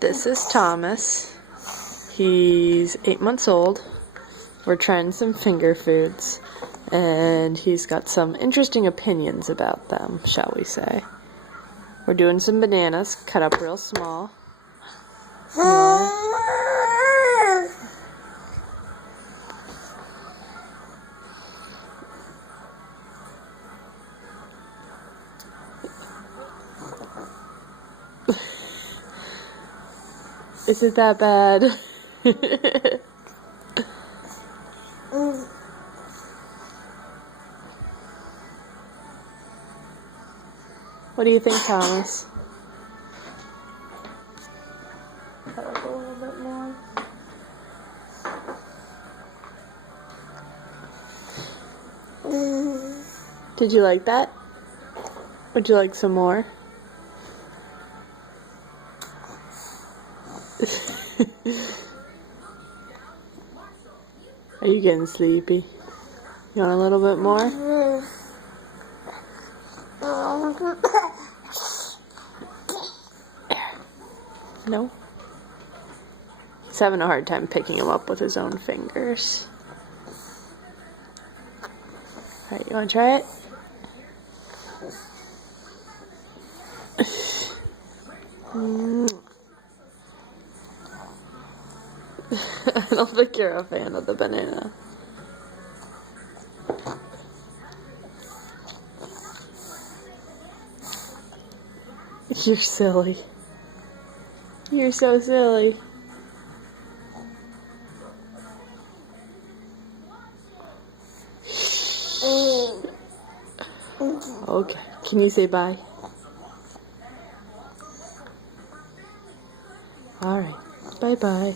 This is Thomas. He's 8 months old. We're trying some finger foods, and he's got some interesting opinions about them, shall we say. We're doing some bananas, cut up real small. Is it that bad? What do you think, Thomas? Cut up a little bit more. Did you like that? Would you like some more? Are you getting sleepy? You want a little bit more? No? He's having a hard time picking him up with his own fingers. Alright, you want to try it? I don't think you're a fan of the banana. You're silly. You're so silly. Okay. Can you say bye? Alright. Bye-bye.